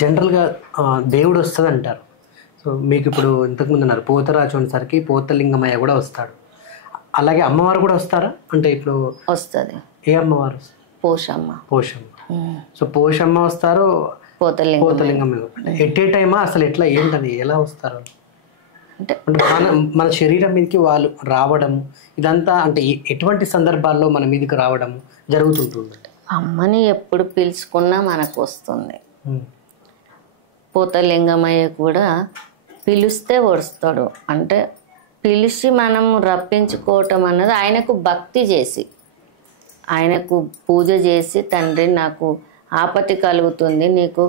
జనరల్‌గా దేవుడు వస్తదంటారు. సో, మీకిప్పుడు ఇంతకుముందు అన్నారు పోతరాజు అనేసరికి పోతలింగమయ్య గూడా వస్తాడు. అలాగే అమ్మవారు గూడా వస్తారా? అంటే ఇప్పుడు వస్తది. ఏ అమ్మవారు? పోషమ్మ. పోషమ్మ. సో, పోషమ్మ వస్తారు, పోతలింగం. పోతలింగమయ్య. ఎట్ ఏ టైమా అసలు ఎట్లా ఏంటది? ఎలా వస్తారు? అంటే అంటే మన శరీరం మీదకి వాళ్ళు రావడం ఇదంతా అంటే ఎటువంటి సందర్భాల్లో మన మీదకి రావడం జరుగుతుంటుంది? అమ్మని ఎప్పుడు పిలుచుకున్నా మనకు వస్తుంది. హ్మ్. పోతలింగమయ్య కూడా పిలిస్తే వస్తాడు. అంటే పిలిచి మనం రప్పించుకోవటం అన్నది ఆయనకు భక్తి చేసి, ఆయనకు పూజ చేసి, తండ్రి నాకు ఆపత్తి కలుగుతుంది, నీకు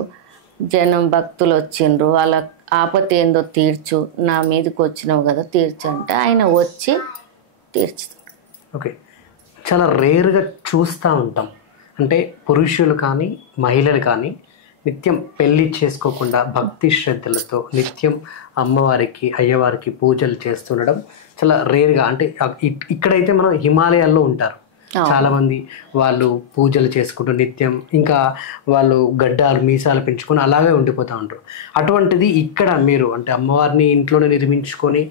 జనం భక్తులు వచ్చిండ్రు, వాళ్ళ ఆపత్తి ఏందో తీర్చు, నా మీదకి వచ్చినావు కదా తీర్చంటే ఆయన వచ్చి తీర్చుతాడు. ఓకే. చాలా రేర్‌గా చూస్తూ ఉంటాం. అంటే పురుషులు కానీ, మహిళలు కానీ నిత్యం పెళ్లి చేసుకోకుండా భక్తి శ్రద్ధలతో నిత్యం అమ్మవారికి, అయ్యవారికి పూజలు చేస్తుండడం చాలా రేర్‌గా. అంటే ఇక్కడైతే మనం హిమాలయాల్లో ఉంటారు. చాలామంది వాళ్ళు పూజలు చేసుకుంటూ నిత్యం ఇంకా వాళ్ళు గడ్డాలు, మీసాలు పెంచుకొని అలాగే ఉండిపోతూ ఉంటారు. అటువంటిది ఇక్కడ మీరు అంటే అమ్మవారిని ఇంట్లోనే నిర్మించుకొని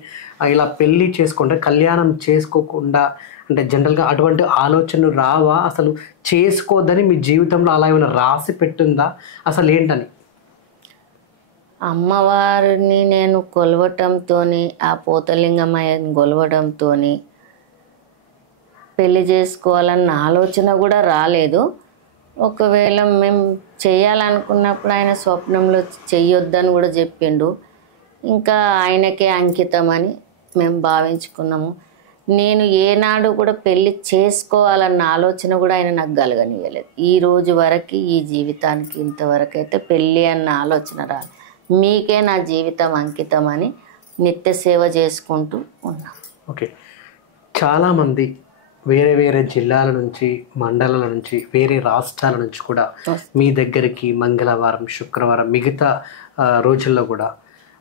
ఇలా పెళ్లి చేసుకుంటే కళ్యాణం చేసుకోకుండా అంటే జనరల్‌గా అటువంటి ఆలోచనలు రావా? అసలు చేసుకోవద్దని మీ జీవితంలో అలా ఏమైనా రాసి పెట్టుందా? అసలు ఏంటని? అమ్మవారిని నేను కొలవటంతోని, ఆ పోతలింగమయ్యని కొలవడంతోని పెళ్లి చేసుకోవాలన్న ఆలోచన కూడా రాలేదు. ఒకవేళ మేము చేయాలనుకున్నప్పుడు ఆయన స్వప్నంలో చెయ్యొద్దని కూడా చెప్పిండు. ఇంకా ఆయనకే అంకితం అని మేము భావించుకున్నాము. నేను ఏనాడు కూడా పెళ్ళి చేసుకోవాలన్న ఆలోచన కూడా ఆయన నాకు కలగనివ్వలేదు. ఈ రోజు వరకు, ఈ జీవితానికి ఇంతవరకు అయితే పెళ్ళి అన్న ఆలోచన రాలేదు. మీకే నా జీవితం అంకితం అని నిత్య సేవ చేసుకుంటూ ఉన్నాం. ఓకే. చాలామంది వేరే వేరే జిల్లాల నుంచి, మండలాల నుంచి, వేరే రాష్ట్రాల నుంచి కూడా మీ దగ్గరికి మంగళవారం, శుక్రవారం మిగతా రోజుల్లో కూడా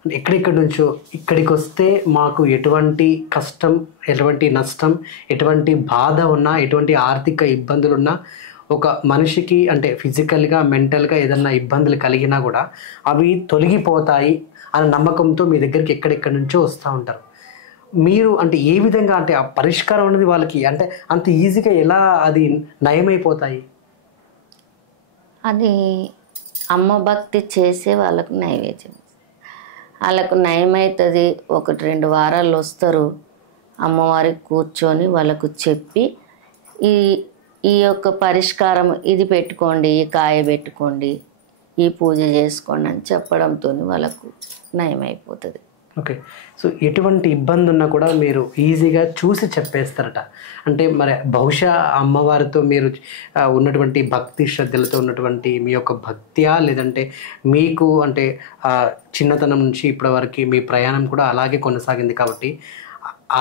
ఎక్కడెక్కడి నుంచో ఇక్కడికి వస్తే మాకు ఎటువంటి కష్టం, ఎటువంటి నష్టం, ఎటువంటి బాధ ఉన్నా, ఎటువంటి ఆర్థిక ఇబ్బందులున్నా ఒక మనిషికి అంటే ఫిజికల్‌గా, మెంటల్‌గా ఏదన్నా ఇబ్బందులు కలిగినా కూడా అవి తొలగిపోతాయి అనే నమ్మకంతో మీ దగ్గరికి ఎక్కడెక్కడి నుంచో వస్తూ ఉంటారు. మీరు అంటే ఏ విధంగా అంటే ఆ పరిష్కారం అనేది వాళ్ళకి అంటే అంత ఈజీగా ఎలా అది నయమైపోతాయి? అది అమ్మ భక్తి చేసే వాళ్ళకు నైవేద్యం. వాళ్ళకు నయమవుతుంది. 1-2 వారాలు వస్తారు, అమ్మవారికి కూర్చొని వాళ్ళకు చెప్పి ఈ ఈ యొక్క పరిష్కారం ఇది పెట్టుకోండి, ఈ కాయ పెట్టుకోండి, ఈ పూజ చేసుకోండి అని చెప్పడంతో వాళ్ళకు నయమైపోతుంది. ఓకే. సో ఎటువంటి ఇబ్బంది ఉన్నా కూడా మీరు ఈజీగా చూసి చెప్పేస్తారట. అంటే మరి బహుశా అమ్మవారితో మీరు ఉన్నటువంటి భక్తి శ్రద్ధలతో ఉన్నటువంటి మీ యొక్క భక్త్యా, లేదంటే మీకు అంటే చిన్నతనం నుంచి ఇప్పటి వరకు మీ ప్రయాణం కూడా అలాగే కొనసాగింది కాబట్టి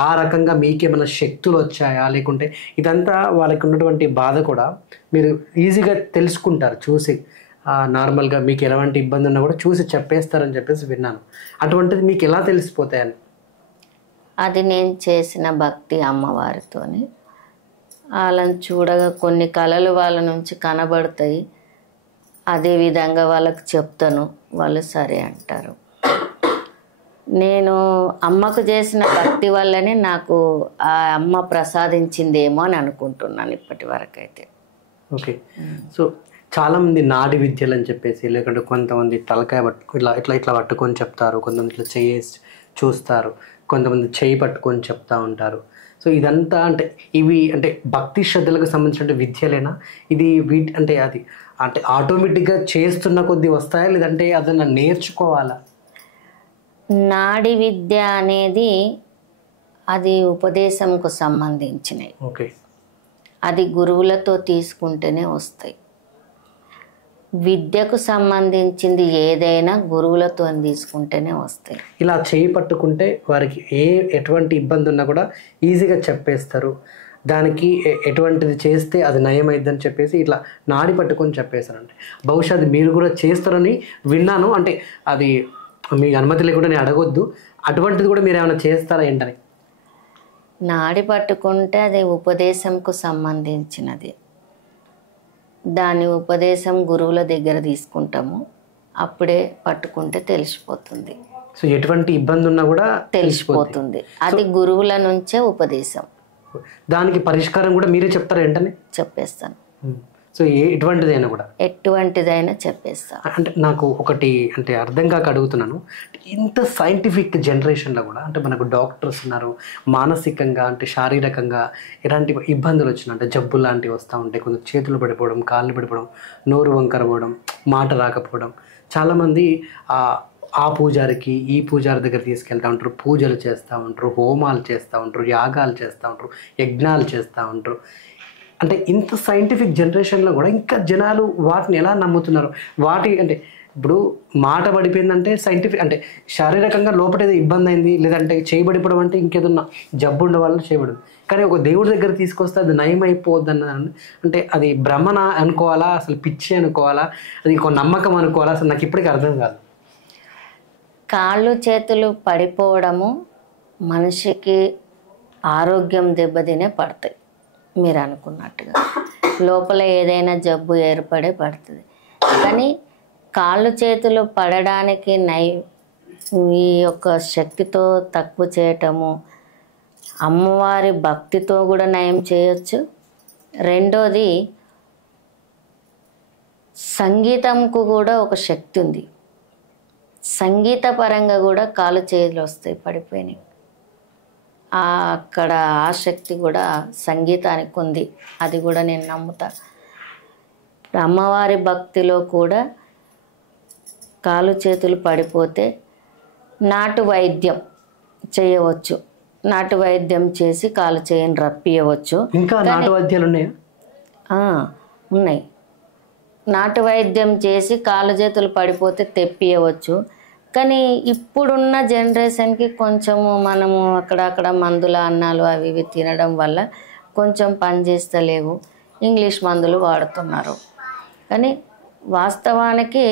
ఆ రకంగా మీకేమైనా శక్తులు వచ్చాయా? లేకుంటే ఇదంతా వాళ్ళకి ఉన్నటువంటి బాధ కూడా మీరు ఈజీగా తెలుసుకుంటారు చూసి. నార్మల్‌గా మీకు ఎలాంటి ఇబ్బంది ఉన్నా కూడా చూసి చెప్పేస్తారని చెప్పేసి విన్నాను. అటువంటిది మీకు ఎలా తెలిసిపోతాయని? అది నేను చేసిన భక్తి అమ్మవారితోని. వాళ్ళని చూడగా కొన్ని కళలు వాళ్ళ నుంచి కనబడతాయి. అదేవిధంగా వాళ్ళకి చెప్తాను, వాళ్ళు సరే అంటారు. నేను అమ్మకు చేసిన భక్తి వల్లనే నాకు ఆ అమ్మ ప్రసాదించిందేమో అని అనుకుంటున్నాను ఇప్పటి వరకు అయితే. ఓకే. సో చాలామంది నాడి విద్యలు అని చెప్పేసి, లేకుంటే కొంతమంది తలకాయ ఇట్లా ఇట్లా ఇట్లా పట్టుకొని చెప్తారు, కొంతమంది ఇట్లా చూస్తారు, కొంతమంది చేయి పట్టుకొని చెప్తా ఉంటారు. సో ఇదంతా అంటే ఇవి అంటే భక్తి శ్రద్ధలకు సంబంధించిన విద్యలేనా? ఇది అంటే అది అంటే ఆటోమేటిక్గా చేస్తున్న కొద్దీ వస్తాయా, లేదంటే అదన్నా నేర్చుకోవాలా? నాడి విద్య అనేది అది ఉపదేశంకు సంబంధించినవి. ఓకే. అది గురువులతో తీసుకుంటేనే వస్తాయి. విద్యకు సంబంధించింది ఏదైనా గురువులతో తీసుకుంటేనే వస్తాయి. ఇలా చేయి పట్టుకుంటే వారికి ఎటువంటి ఇబ్బంది ఉన్నా కూడా ఈజీగా చెప్పేస్తారు. దానికి ఎటువంటిది చేస్తే అది నయమైద్దని చెప్పేసి ఇట్లా నాడి పట్టుకొని చెప్పేస్తారండి. బహుశా అది మీరు కూడా చేస్తారని విన్నాను. అంటే అది మీ అనుమతి లేకుండా నేను అడగొద్దు. అటువంటిది కూడా మీరు ఏమైనా చేస్తారా ఏంటని? నాడి పట్టుకుంటే అది ఉపదేశంకు సంబంధించినది. దాని ఉపదేశం గురువుల దగ్గర తీసుకుంటాము. అప్పుడే పట్టుకుంటే తెలిసిపోతుంది, సో ఎటువంటి ఇబ్బంది ఉన్నా కూడా తెలిసిపోతుంది. అది గురువుల నుంచే ఉపదేశం. దానికి పరిష్కారం కూడా మీరే చెప్తారా వెంటనే? చెప్పేస్తాను. సో ఎటువంటిదైనా కూడా ఎటువంటిదైనా చెప్పేస్తాను. అంటే నాకు ఒకటి అంటే అర్థం కాక అడుగుతున్నాను, ఇంత సైంటిఫిక్ జనరేషన్లో కూడా అంటే మనకు డాక్టర్స్ ఉన్నారు, మానసికంగా అంటే శారీరకంగా ఎలాంటి ఇబ్బందులు వచ్చినా అంటే జబ్బు లాంటివి వస్తూ ఉంటాయి, కొంచెం చేతులు పడిపోవడం, కాళ్ళు పడిపోవడం, నోరు వంకర పోవడం, మాట రాకపోవడం, చాలామంది ఆ పూజారికి ఈ పూజారి దగ్గర తీసుకెళ్తూ ఉంటారు, పూజలు చేస్తూ ఉంటారు, హోమాలు చేస్తూ ఉంటారు, యాగాలు చేస్తూ ఉంటారు, యజ్ఞాలు చేస్తూ ఉంటారు. అంటే ఇంత సైంటిఫిక్ జనరేషన్లో కూడా ఇంకా జనాలు వాటిని ఎలా నమ్ముతున్నారు? వాటి అంటే ఇప్పుడు మాట పడిపోయిందంటే సైంటిఫిక్ అంటే శారీరకంగా లోపల ఏదో ఇబ్బంది అయింది, లేదంటే చేయబడిపోవడం అంటే ఇంకేదన్నా జబ్బు ఉండే వాళ్ళు చేయబడదు, కానీ ఒక దేవుడి దగ్గర తీసుకొస్తే అది నయం అయిపోద్ది అన్నది అంటే అది భ్రమణ అనుకోవాలా, అసలు పిచ్చి అనుకోవాలా, అది ఒక నమ్మకం అనుకోవాలా, అసలు నాకు ఇప్పటికీ అర్థం కాదు. కాళ్ళు చేతులు పడిపోవడము మనిషికి ఆరోగ్యం దెబ్బతినే పడతాయి. మీరు అనుకున్నట్టుగా లోపల ఏదైనా జబ్బు ఏర్పడే పడుతుంది. కానీ కాళ్ళు చేతులు పడడానికి ఈ యొక్క శక్తితో తక్కువ చేయటము, అమ్మవారి భక్తితో కూడా నయం చేయొచ్చు. రెండోది, సంగీతంకు కూడా ఒక శక్తి ఉంది. సంగీత పరంగా కూడా కాళ్ళు చేతులు వస్తాయి పడిపోయినాయి. అక్కడ ఆ శక్తి కూడా సంగీతానికి ఉంది, అది కూడా నేను నమ్ముతా. అమ్మవారి భక్తిలో కూడా కాలు చేతులు పడిపోతే నాటు వైద్యం చేయవచ్చు. నాటు వైద్యం చేసి కాలు చేయని రప్పియవచ్చు. ఇంకా నాటు వైద్యాలు ఉన్నాయా? ఉన్నాయి. నాటు వైద్యం చేసి కాలు చేతులు పడిపోతే తెప్పియవచ్చు. కానీ ఇప్పుడున్న జనరేషన్కి కొంచెము మనము అక్కడక్కడ మందుల అన్నాలు అవి ఇవి తినడం వల్ల కొంచెం పనిచేస్తలేవు, ఇంగ్లీష్ మందులు వాడుతున్నారు. కానీ వాస్తవానికి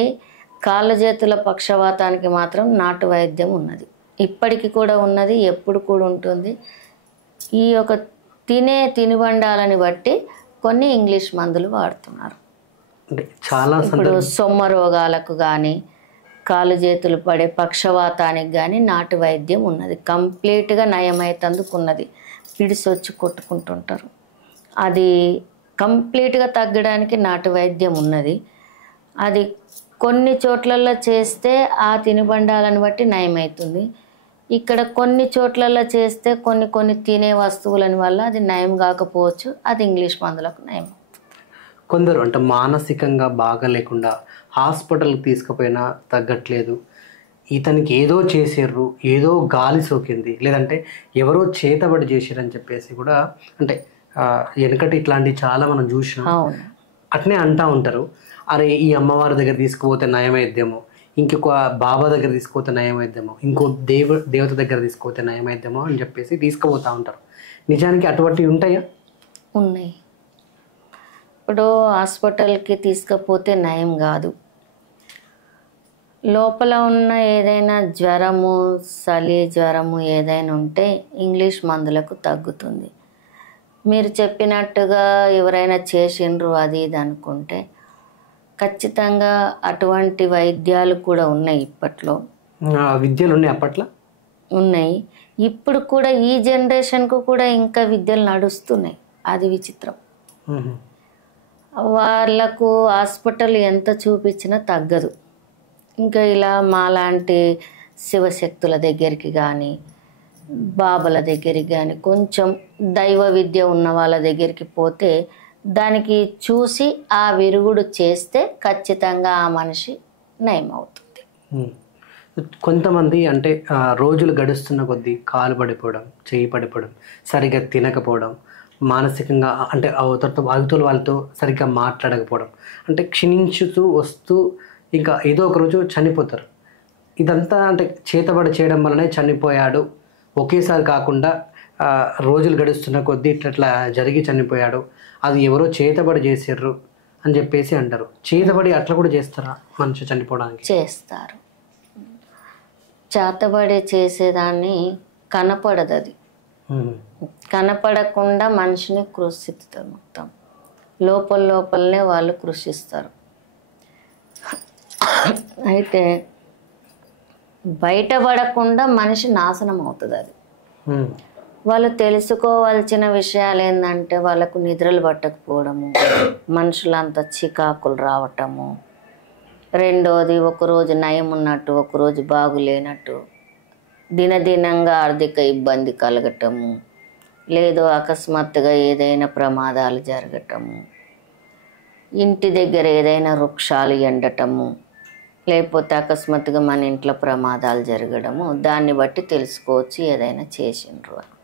కాళ్ళ చేతుల పక్షవాతానికి మాత్రం నాటు వైద్యం ఉన్నది, ఇప్పటికి కూడా ఉన్నది, ఎప్పుడు కూడా ఉంటుంది. ఈ యొక్క తినుబండాలని బట్టి కొన్ని ఇంగ్లీష్ మందులు వాడుతున్నారు. చాలా ఇప్పుడు సొమ్మ రోగాలకు కానీ కాలు చేతులు పడే పక్షవాతానికి కానీ నాటు వైద్యం ఉన్నది, కంప్లీట్గా నయమైతందుకు ఉన్నది. పిడిసి వచ్చి కొట్టుకుంటుంటారు, అది కంప్లీట్గా తగ్గడానికి నాటు వైద్యం ఉన్నది. అది కొన్ని చోట్లలో చేస్తే ఆ తినుబండాలను బట్టి నయమవుతుంది. ఇక్కడ కొన్ని చోట్లలో చేస్తే కొన్ని తినే వస్తువులని వల్ల అది నయం కాకపోవచ్చు, అది ఇంగ్లీష్ మందులకు నయం. కొందరు అంటే మానసికంగా బాగా లేకుండా హాస్పిటల్కి తీసుకుపోయినా తగ్గట్లేదు, ఇతనికి ఏదో చేసారు, ఏదో గాలి సోకింది, లేదంటే ఎవరో చేతబడి చేసారని చెప్పేసి కూడా అంటే వెనకటి ఇట్లాంటివి చాలా మనం చూసినాం. అట్నే అంటూ ఉంటారు, అరే ఈ అమ్మవారి దగ్గర తీసుకుపోతే నయమైద్దేమో, ఇంకొక బాబా దగ్గర తీసుకుపోతే నయమైద్దేమో, ఇంకో దేవత దగ్గర తీసుకుపోతే నయమైద్దేమో అని చెప్పేసి తీసుకుపోతూ ఉంటారు. నిజానికి అటువంటివి ఉంటాయా? ఉన్నాయి. ఇప్పుడు హాస్పిటల్కి తీసుకుపోతే నయం కాదు, లోపల ఉన్న ఏదైనా జ్వరము, చలి జ్వరము ఏదైనా ఉంటే ఇంగ్లీష్ మందులకు తగ్గుతుంది. మీరు చెప్పినట్టుగా ఎవరైనా చేసిండ్రు అది ఇది అనుకుంటే ఖచ్చితంగా అటువంటి వైద్యాలు కూడా ఉన్నాయి. ఇప్పట్లో విద్యలు ఉన్నాయి, అప్పట్లో ఉన్నాయి. ఇప్పుడు కూడా ఈ జనరేషన్కు కూడా ఇంకా విద్యలు నడుస్తున్నాయి, అది విచిత్రం. వాళ్ళకు హాస్పిటల్ ఎంత చూపించినా తగ్గదు. ఇంకా ఇలా మాలాంటి శివశక్తుల దగ్గరికి కానీ బాబాల దగ్గరికి కానీ కొంచెం దైవ విద్య ఉన్న వాళ్ళ దగ్గరికి పోతే దానికి చూసి ఆ విరుగుడు చేస్తే ఖచ్చితంగా ఆ మనిషి నయం అవుతుంది. కొంతమంది అంటే రోజులు గడుస్తున్న కొద్దీ కాలు పడిపోవడం, చేయి పడిపోవడం, సరిగ్గా తినకపోవడం, మానసికంగా అంటే అవతల వాళ్ళతో సరిగ్గా మాట్లాడకపోవడం, అంటే క్షీణించుతూ వస్తూ ఇంకా ఏదో ఒక రోజు చనిపోతారు. ఇదంతా అంటే చేతబడి చేయడం వల్లనే చనిపోయాడు, ఒకేసారి కాకుండా రోజులు గడుస్తున్న కొద్దీ ఇట్లా జరిగి చనిపోయాడు, అది ఎవరో చేతబడి చేసారు అని చెప్పేసి అంటారు. చేతబడి అట్లా కూడా చేస్తారా మనిషి చనిపోవడానికి? చేస్తారు. చేతబడి చేసేదాన్ని కనపడదు, అది కనపడకుండా మనిషిని కృషిస్తారు. మొత్తం లోపలనే వాళ్ళు కృషిస్తారు. అయితే బయటపడకుండా మనిషి నాశనం అవుతుంది అది. ఉమ్, వాళ్ళు తెలుసుకోవాల్సిన విషయాలు ఏంటంటే వాళ్ళకు నిద్రలు పట్టకపోవడము, మనుషులంతా చికాకులు రావటము, రెండోది ఒకరోజు నయం ఉన్నట్టు ఒకరోజు బాగులేనట్టు, దినదినంగా ఆర్థిక ఇబ్బంది కలగటము, లేదో అకస్మాత్తుగా ఏదైనా ప్రమాదాలు జరగటము, ఇంటి దగ్గర ఏదైనా వృక్షాలు ఎండటము, లేకపోతే అకస్మాత్తుగా మన ఇంట్లో ప్రమాదాలు జరగడము, దాన్ని బట్టి తెలుసుకోవచ్చు ఏదైనా చేసిండ్రు అని.